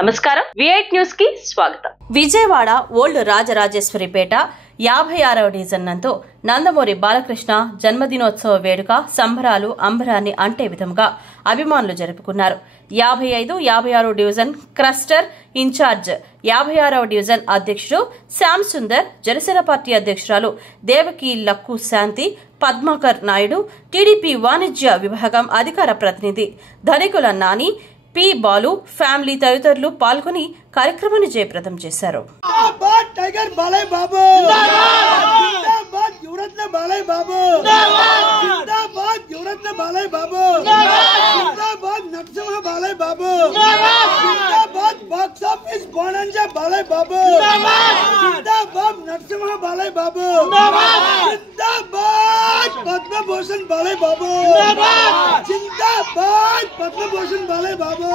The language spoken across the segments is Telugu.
నమస్కారం, V8 న్యూస్ కి స్వాగతం. విజయవాడ ఓల్డ్ రాజరాజేశ్వరిపేట 56వ డివిజన్ నందు నందమూరి బాలకృష్ణ జన్మదినోత్సవ వేడుక సంబరాలు అంబరాన్ని అంటే విధంగా అభిమానులు జరుపుకున్నారు. 55, 56 డివిజన్ క్లస్టర్ ఇన్ఛార్జ్ 56వ డివిజన్ అధ్యక్షుడు శ్యామ్ సుందర్, జనసేన పార్టీ అధ్యక్షురాలు దేవకి లక్కు శాంతి, పద్మాకర్ నాయుడు, టీడీపీ వాణిజ్య విభాగం అధికార ప్రతినిధి ధనికుల నాని, పి బాలు ఫ్యామిలీ తదితరులు పాల్గొని కార్యక్రమాన్ని జయప్రదం చేశారు. पद्मभूषण बाले बाबू जिंदाबाद, पद्मभूषण बाले बाबू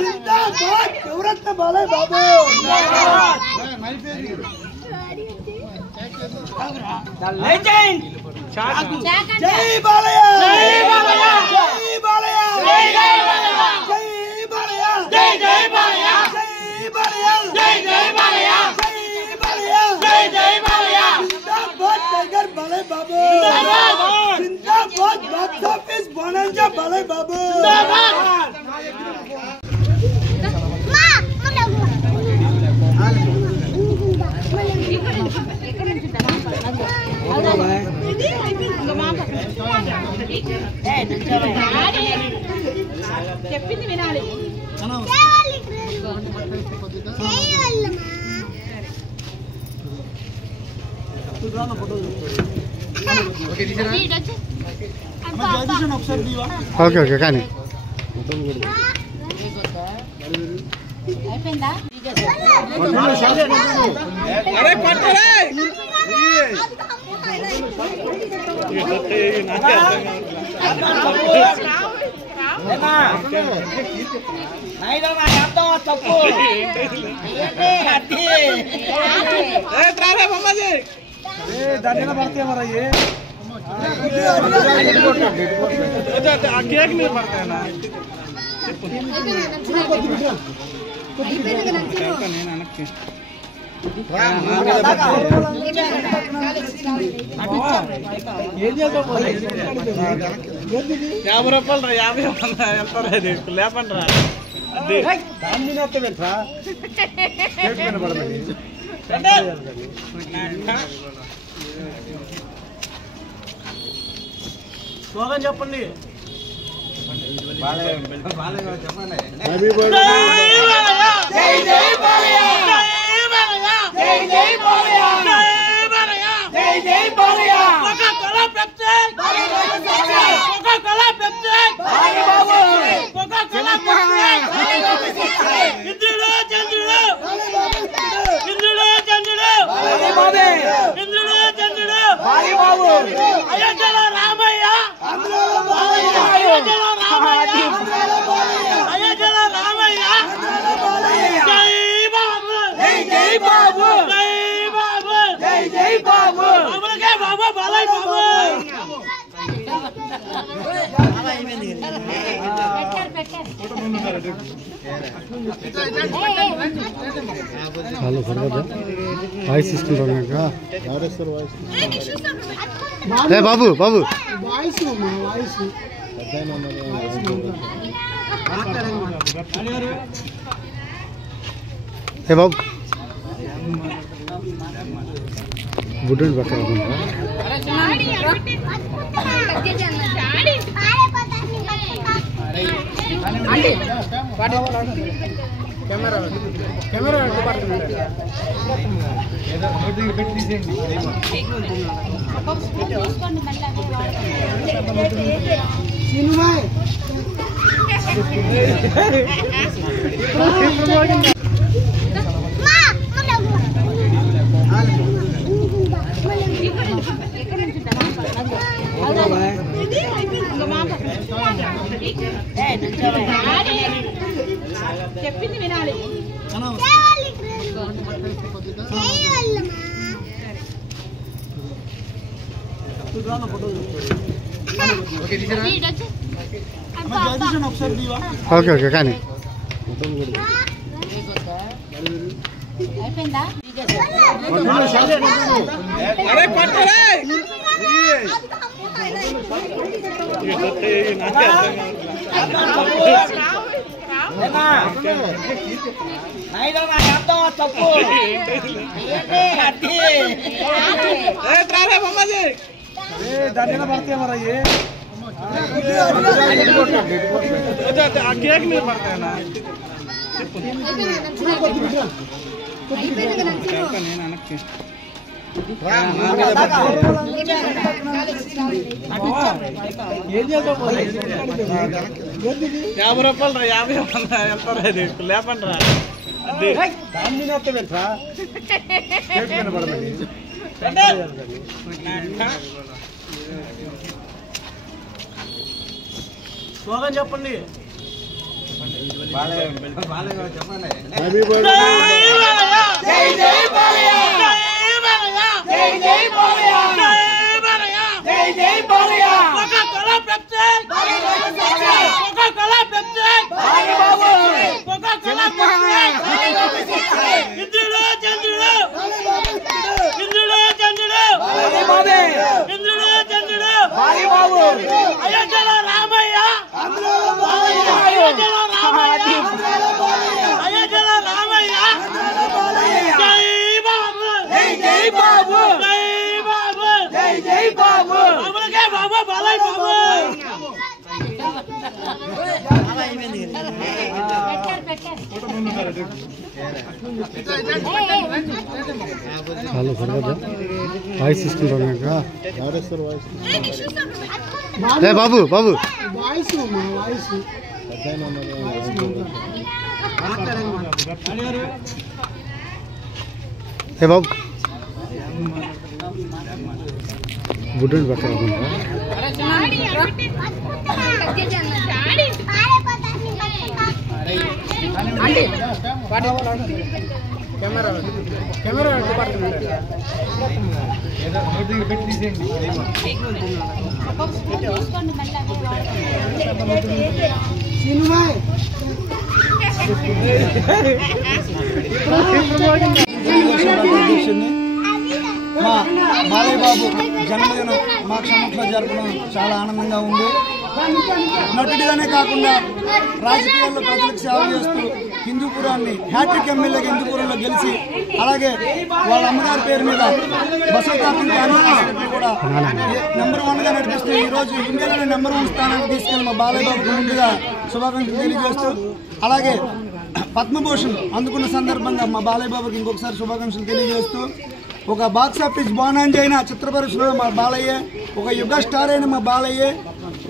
जिंदाबाद, नवरत्न बाले बाबू लेजेंड जय बालया, जय बालया, जय बालया, जय बालया, जय बालया, जय बालया, जय बालया, जय बालया, जय बालया, जय बालया, जिंदाबाद टाइगर बाले बाबू जिंदाबाद, बॉक्स ऑफिस बोनंजा बाले बाबू जिंदाबाद. చెప్పింది వినాలి. ఓకే ఓకే కానీ అయిపోయిందా? స్లోగన్ చెప్పండి. వాయిస్ తీసుకుంటాను బాబు బాబు ఏ బాబు బుడ్డని పెట్టాలి. చెప్పింది వినాలి. ఓకే ఓకే కానీ స్లోగన్ చెప్పండి. వాయిస్ తీసుకుంటాను బాబు బాబు బాబు బుడ్డని పక్కన మా బాలయ్య బాబు జన్మదినం మా క్షేమంలో జరపడం చాలా ఆనందంగా ఉంది. నటుడిగానే కాకుండా రాజకీయాల్లో ప్రజలకు సేవ చేస్తూ హిందూపురాన్ని హ్యాట్రిక్ ఎమ్మెల్యేగా హిందూపురంలో గెలిచి అలాగే వాళ్ళ అమ్మగారి పేరు మీద బసవతారకం క్యాన్సర్ కూడా నెంబర్ 1గా నడిపిస్తూ ఈరోజు ఇండియాలోనే నెంబర్ 1 స్థానానికి తీసుకెళ్ళి మా బాలయ్య బాబు ముందుగా శుభాకాంక్షలు తెలియజేస్తూ అలాగే పద్మభూషణ్ అందుకున్న సందర్భంగా మా బాలయ్య బాబుకి ఇంకొకసారి శుభాకాంక్షలు తెలియజేస్తూ ఒక బాక్సాఫీస్ బాణాంజి అయిన చిత్ర పరిశ్రమ మా బాలయ్యే, ఒక యుగ స్టార్ అయిన మా బాలయ్యే,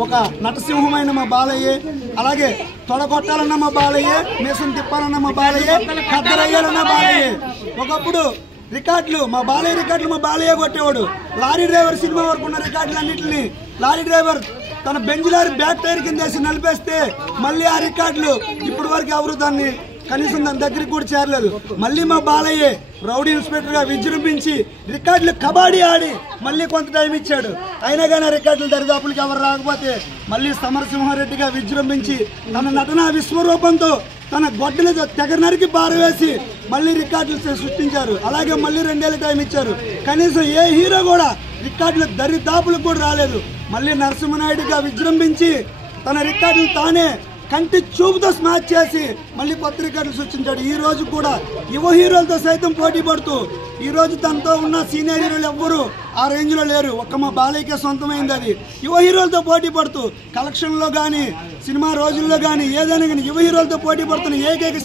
ఒక నటసింహమైన మా బాలయ్యే, అలాగే తొడగొట్టాలన్న మా బాలయ్యే, మీసం తిప్పాలన్న మా బాలయ్యే, కద్దరయ్యాలన్న బాలయ్యే. ఒకప్పుడు రికార్డులు మా బాలయ్య కొట్టేవాడు. లారీ డ్రైవర్ సినిమా వరకు ఉన్న రికార్డులన్నింటినీ లారీ డ్రైవర్ తన బెంజ్ లారీ బ్యాక్ టైర్ కింద వేసి నలిపేస్తే మళ్ళీ ఆ రికార్డులు ఇప్పటి వరకు ఎవరు దాన్ని కనీసం దాని దగ్గరికి కూడా చేరలేదు. మళ్ళీ మా బాలయ్యే రౌడీ ఇన్స్పెక్టర్గా విజృంభించి రికార్డులు కబడ్డీ ఆడి మళ్ళీ కొంత టైం ఇచ్చాడు. అయినా కానీ రికార్డులు దరిదాపులకి ఎవరు రాకపోతే మళ్ళీ సమరసింహారెడ్డిగా విజృంభించి తన నటన విశ్వరూపంతో తన గొడ్డలతో తెగ నరికి పారవేసి మళ్ళీ రికార్డులు సృష్టించారు. అలాగే మళ్ళీ 2 ఏళ్ళ టైం ఇచ్చారు. కనీసం ఏ హీరో కూడా రికార్డులు దరిదాపులకు కూడా రాలేదు. మళ్ళీ నరసింహనాయుడిగా విజృంభించి తన రికార్డులు తానే కంటి చూపుతో స్మాచ్ చేసి మళ్ళీ కొత్త రికార్డులు సృష్టించాడు. ఈ రోజు కూడా యువ హీరోలతో సైతం పోటీ పడుతూ ఈ రోజు తనతో ఉన్న సీనియర్ హీరోలు ఎవ్వరూ ఆ రేంజ్లో లేరు. ఒక్క మా బాలయ్యకే సొంతమైంది అది. యువ హీరోలతో పోటీ పడుతూ కలెక్షన్లో కానీ సినిమా రోజుల్లో కానీ ఏదైనా కానీ యువ హీరోలతో పోటీ పడుతున్న ఏకైక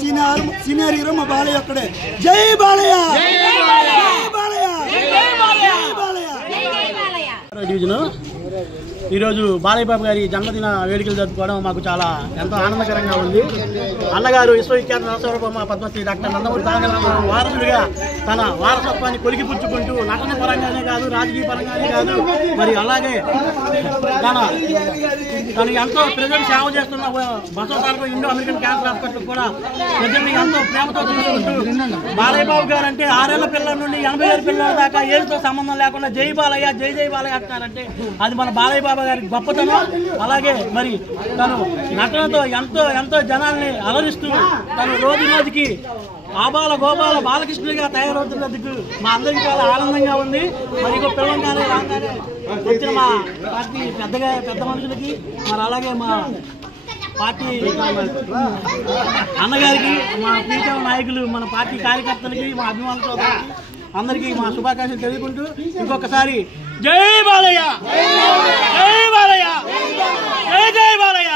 సీనియర్ హీరో మా బాలయ్య ఒక్కడే. జై బాలయ్య, డివిజన్ ఈరోజు బాలయ్య బాబు గారి జన్మదిన వేడుకలు జరుపుకోవడం మాకు చాలా ఎంతో ఆనందకరంగా ఉంది. అన్నగారు విశ్వవిఖ్యాత నరసింహ పద్మశ్రీ డాక్టర్ నందమూరి తారక రామారావు వారసుడిగా తన వారసత్వాన్ని కొలికిపుచ్చుకుంటూ నటన పరంగానే కాదు, రాజకీయ పరంగానే కాదు, మరి అలాగే తను ఎంతో ప్రజలు సేవ చేస్తున్న Basavatarakam Indo American cancer hospital కూడా ప్రజల్ని ఎంతో ప్రేమతో చూసుకుంటూ బాలయ్య బాబు గారు అంటే 6 ఏళ్ల పిల్లల నుండి 80 ఏళ్ళ పిల్లల దాకా ఏజ్తో సంబంధం లేకుండా జై బాలయ్య, జై జై బాలయ్య అంటున్నారంటే అది మన బాలయ్య బాబు బాబా గారి గొప్పతనం, అలాగే మరి తను నటనతో ఎంతో ఎంతో జనాల్ని అలరిస్తూ తను రోజు రోజుకి ఆబాల గోపాల బాలకృష్ణుడిగా తయారవుతున్నందుకు మా అందరికీ చాలా ఆనందంగా ఉంది. మరి ఇంకో పిల్లగానే రాగానే వచ్చిన మా పార్టీ పెద్ద మనుషులకి, మరి అలాగే మా పార్టీ అన్నగారికి, మా ప్రీతమ నాయకులు, మన పార్టీ కార్యకర్తలకి, మా అభిమానులతో అందరికీ మా శుభాకాంక్షలు తెలుపుకుంటూ ఇంకొకసారి జై బాలయ్య, జై బాలయ్య, జై జై బాలయ్య.